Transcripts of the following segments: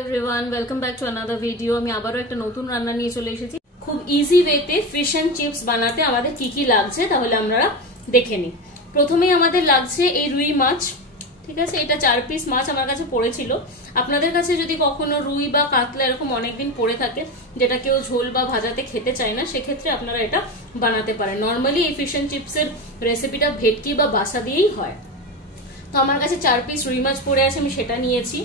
Everyone, welcome back to another video. আমি আবারও একটা নতুন রান্না নিয়ে চলে এসেছি। খুব ইজি ওয়েতে ফিশ এন্ড চিপস বানাতে আমাদের কি কি লাগছে তাহলে আমরা দেখে নিই। প্রথমেই আমাদের লাগছে এই রুই মাছ। ঠিক আছে, এটা 4 পিস মাছ আমার কাছে পড়েছিল। আপনাদের কাছে যদি কখনো রুই বা কাতলা এরকম অনেকদিন পড়ে থাকে যেটা কেউ ঝোল বা ভাজাতে খেতে চায় না, সেক্ষেত্রে আপনারা এটা বানাতে পারেন। নর্মালি এই ফিশ এন্ড চিপসের রেসিপিটা ভেটকি বা বাসা দিয়েই হয়। তো আমার কাছে 4 পিস রুই মাছ পড়ে আছে, আমি সেটা নিয়েছি।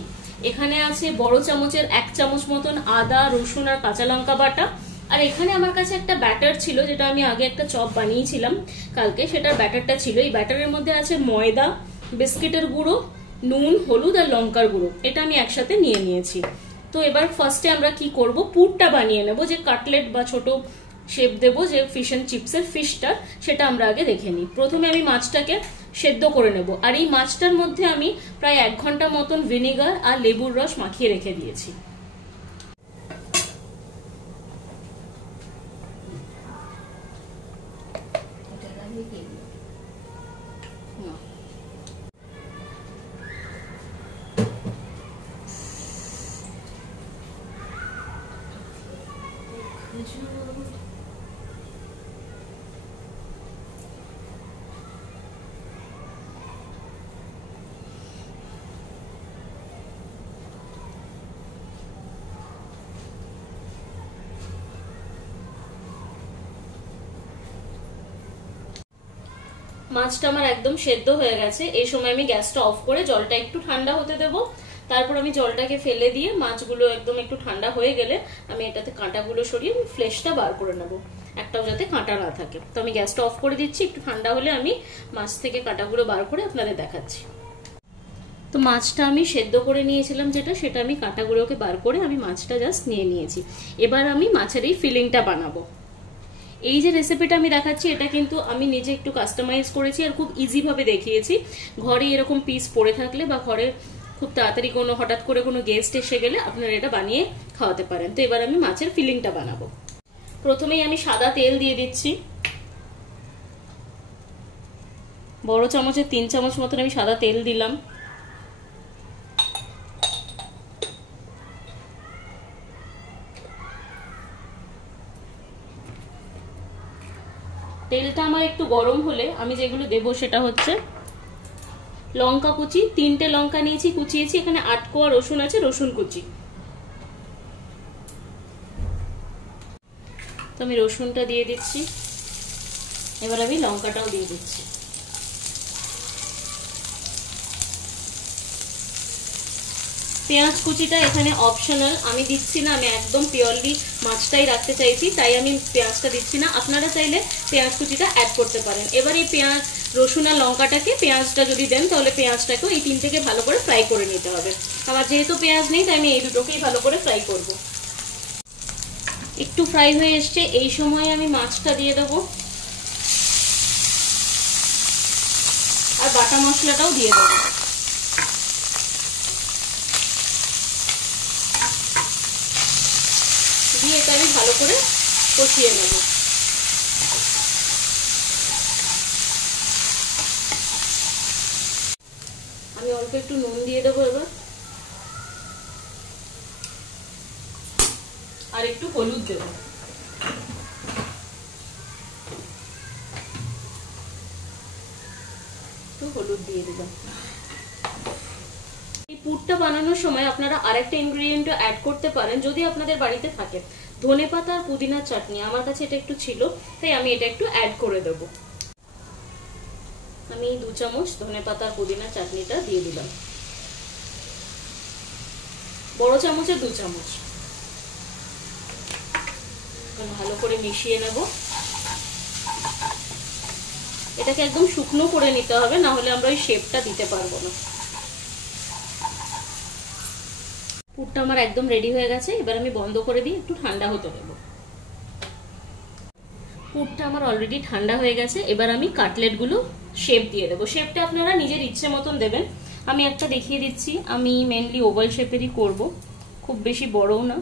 এখানে আছে বড় চামচের 1 চামচ মতন আদা, রসুন আর কাঁচা লঙ্কা বাটা। আর এখানে আমার কাছে একটা ব্যাটার ছিল, যেটা আমি আগে একটা চপ বানিয়েছিলাম কালকে, সেটার ব্যাটারটা ছিল। এই ব্যাটারের মধ্যে আছে ময়দা, বিস্কিটের গুঁড়ো, নুন, হলুদ আর লঙ্কার গুঁড়ো। এটা আমি একসাথে নিয়ে নিয়েছি। তো এবার ফার্স্টে আমরা কি করব, পুরটা বানিয়ে নেব, যে কাটলেট বা ছোট শেপ দেবো যে ফিশ এন্ড চিপসের ফিশটা, সেটা আমরা আগে দেখে নিই। প্রথমে আমি মাছটাকে সেদ্ধ করে নেব। আর এই মাছটার মধ্যে আমি প্রায় 1 ঘন্টা মতন ভিনেগার আর লেবুর রস মাখিয়ে রেখে দিয়েছি। মাছটা আমার একদম সেদ্ধ হয়ে গেছে। এই সময় আমি গ্যাসটা অফ করে জলটা একটু ঠান্ডা হতে দেব। তারপর আমি জলটাকে ফেলে দিয়ে মাছগুলো একদম একটু ঠান্ডা হয়ে গেলে আমি এটাতে কাঁটাগুলো সরিয়ে ফ্লেশটা বার করে নেব, একটাও যাতে কাঁটা না থাকে। তো আমি গ্যাসটা অফ করে দিচ্ছি, একটু ঠান্ডা হলে আমি মাছ থেকে কাঁটাগুলো বার করে আপনাদের দেখাচ্ছি। তো মাছটা আমি সেদ্ধ করে নিয়েছিলাম যেটা, সেটা আমি কাঁটাগুলোকে বার করে আমি মাছটা জাস্ট নিয়ে নিয়েছি। এবার আমি মাছের এই ফিলিংটা বানাবো। এই যে রেসিপিটা আমি দেখাচ্ছি এটা কিন্তু আমি নিজে একটু কাস্টমাইজ করেছি আর খুব ইজি ভাবে দেখিয়েছি। ঘরে এরকম পিস পড়ে থাকলে বা ঘরে খুব তাড়াতাড়ি কোনো হঠাৎ করে কোনো গেস্ট এসে গেলে আপনারা এটা বানিয়ে খাওয়াতে পারেন। তো এবার আমি মাছের ফিলিংটা বানাবো। প্রথমেই আমি সাদা তেল দিয়ে দিচ্ছি। বড় চামচের 3 চামচ মতন আমি সাদা তেল দিলাম। তেলটা আমার একটু গরম হলে আমি যেগুলো দেবো সেটা হচ্ছে লঙ্কা কুচি। 3টে লঙ্কা নিয়েছি, কুচিয়েছি। এখানে 8 কোয়া রসুন আছে, রসুন কুচি। তো আমি রসুনটা দিয়ে দিচ্ছি। এবার আমি লঙ্কাটাও দিয়ে দিচ্ছি। পেঁয়াজ কুচিটা এখানে অপশনাল, আমি দিচ্ছি না। আমি একদম পিওরলি মাছটাই রাখতে চাইছি, তাই আমি পেঁয়াজটা দিচ্ছি না। আপনারা চাইলে পেঁয়াজ কুচিটা অ্যাড করতে পারেন। এবার এই পেঁয়াজ, রসুন আর লঙ্কাটাকে, পেঁয়াজটা যদি দেন তাহলে পেঁয়াজটাকেও এই 3টেকে ভালো করে ফ্রাই করে নিতে হবে। আমার যেহেতু পেঁয়াজ নেই তাই আমি এই দুটোকেই ভালো করে ফ্রাই করব। একটু ফ্রাই হয়ে এসছে, এই সময় আমি মাছটা দিয়ে দেবো আর বাটা মশলাটাও দিয়ে দেবো। দিয়ে এটা আমি ভালো করে কষিয়ে নেব। আমি অল্প একটু নুন দিয়ে দেবো এবার, আর একটু হলুদ দেব। একটু হলুদ দিয়ে দিলাম। এই পুরটা বানানোর সময় আপনারা আরেকটা ইনগ্রেডিয়েন্ট অ্যাড করতে পারেন যদি আপনাদের বাড়িতে থাকে, ধনেপাতা আর পুদিনার চাটনি। আমার কাছে এটা একটু ছিল তাই আমি এটা একটু অ্যাড করে দেব। আমি 2 চামচ ধনেপাতা আর পুদিনার চাটনিটা দিয়ে দিলাম। বড় চামচে 2 চামচ। ভালো করে মিশিয়ে নেব। এটাকে একদম শুকনো করে নিতে হবে, না হলে আমরা ওই শেপটা দিতে পারবো না। পুরটা আমার একদম রেডি হয়ে গেছে। এবার আমি বন্ধ করে দিই, একটু ঠান্ডা হতে দেব। পুরটা আমার অলরেডি ঠান্ডা হয়ে গেছে। এবার আমি কাটলেটগুলো শেপ দিয়ে দেবো। শেপটা আপনারা নিজের ইচ্ছে মতন দেবেন। আমি একটা দেখিয়ে দিচ্ছি। আমি মেনলি ওভাল শেপেরই করব, খুব বেশি বড়ও না।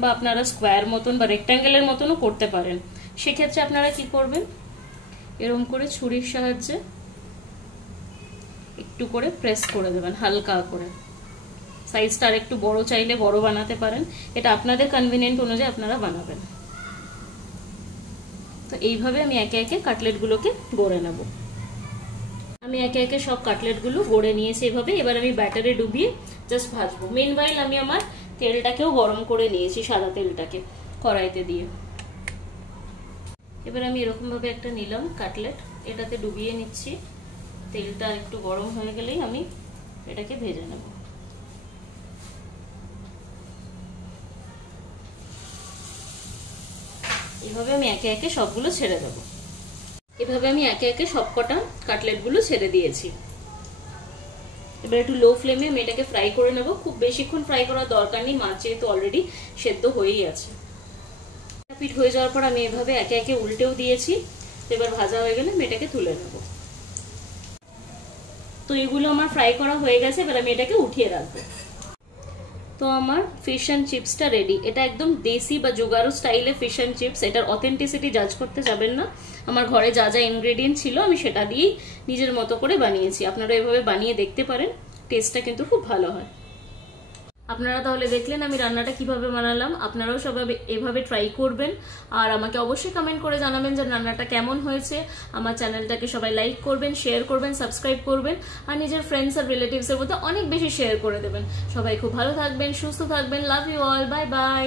বা আপনারা স্কোয়ার মতন বা রেক্ট্যাঙ্গেলের মতনও করতে পারেন। সেক্ষেত্রে আপনারা কি করবেন, এরকম করে ছুরির সাহায্যে একটু করে প্রেস করে দেবেন হালকা করে সাইজটা আর একটু বড় চাইলে বড় বানাতে পারেন, এটা আপনাদের কনভিনিয়েন্ট অনুযায়ী আপনারা বানাবেন। তো এইভাবে আমি একে একে কাটলেটগুলোকে গড়ে নেব। আমি একে একে সব কাটলেটগুলো গড়ে নিয়েছি এভাবে। এবার আমি ব্যাটারে ডুবিয়ে জাস্ট ভাজবো। মেনওয়াইল আমি আমার তেলটাকেও গরম করে নিয়েছি, সাদা তেলটাকে কড়াইতে দিয়ে। এবার আমি এরকম ভাবে একটা নিলাম কাটলেট, এটাতে ডুবিয়ে নিচ্ছি। তেলটা একটু গরম হয়ে গেলেই আমি এটাকে ভেজে নেব। এভাবে আমি একে একে সবগুলো ছেড়ে দেব। এভাবে আমি একে একে সবকটা কাটলেটগুলো ছেড়ে দিয়েছি। এবার একটু লো ফ্লেমে আমি এটাকে ফ্রাই করে নেব। খুব বেশিক্ষণ ফ্রাই করার দরকার নেই, মাছ যেহেতু অলরেডি সেদ্ধ হয়েই আছে। পিঠ হয়ে যাওয়ার পর আমি এভাবে একে একে উল্টেও দিয়েছি। এবার ভাজা হয়ে গেলে আমি এটাকে তুলে নেব। তো এগুলো আমার ফ্রাই করা হয়ে গেছে, এবার আমি এটাকে উঠিয়ে রাখবো। তো আমার ফিশ অ্যান্ড চিপসটা রেডি। এটা একদম দেশি বা জোগাড়ো স্টাইলে ফিশ অ্যান্ড চিপস। এটার অথেন্টিসিটি জাজ করতে যাবেন না। আমার ঘরে যা যা ইনগ্রেডিয়েন্ট ছিল আমি সেটা দিয়েই নিজের মতো করে বানিয়েছি। আপনারা এভাবে বানিয়ে দেখতে পারেন, টেস্টটা কিন্তু খুব ভালো হয়। আপনারা তাহলে দেখলেন আমি রান্নাটা কিভাবে বানালাম। আপনারাও সবাই এভাবে ট্রাই করবেন, আর আমাকে অবশ্যই কমেন্ট করে জানাবেন যে রান্নাটা কেমন হয়েছে। আমার চ্যানেলটাকে সবাই লাইক করবেন, শেয়ার করবেন, সাবস্ক্রাইব করবেন, আর নিজের ফ্রেন্ডস আর রিলেটিভসের মধ্যে অনেক বেশি শেয়ার করে দেবেন। সবাই খুব ভালো থাকবেন, সুস্থ থাকবেন। Love you all, bye by.